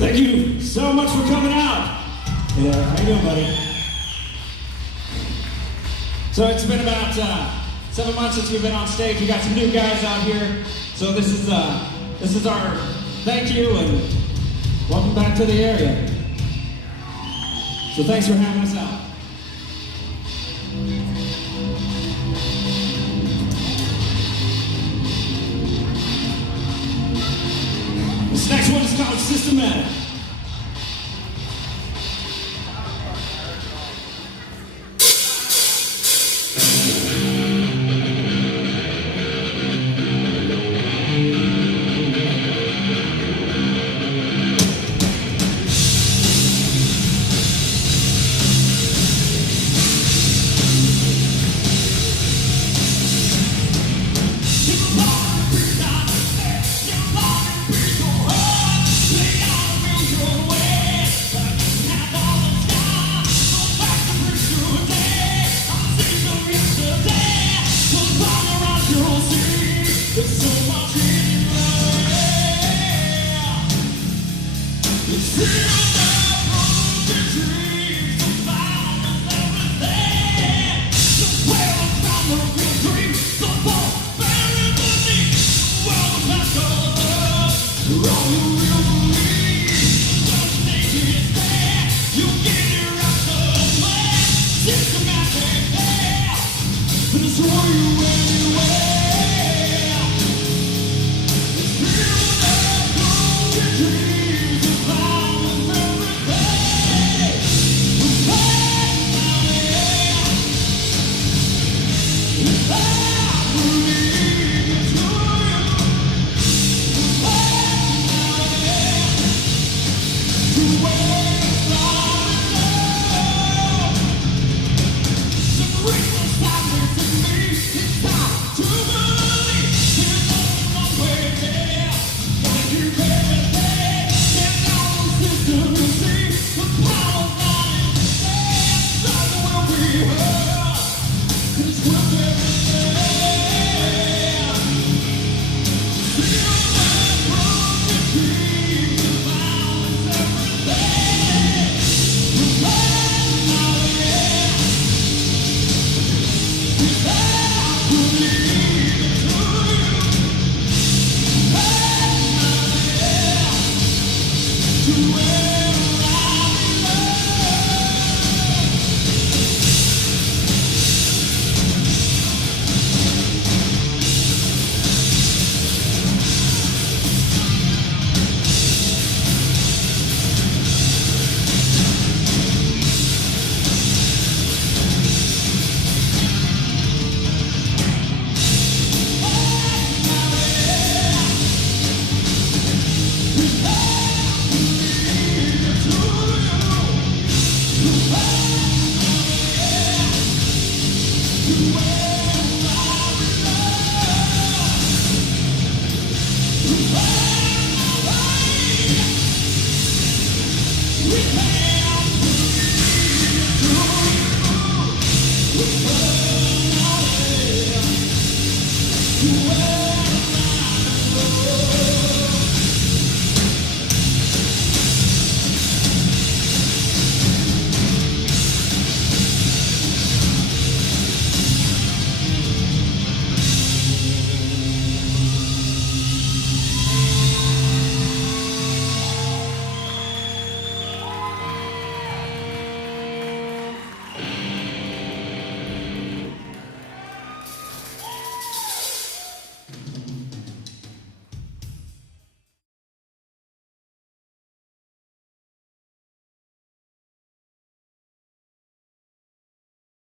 Thank you so much for coming out. Yeah, how you doing, buddy? So it's been about 7 months since we've been on stage. We got some new guys out here. So this is our thank you and welcome back to the area. So thanks for having us out. This next one is called Systematic.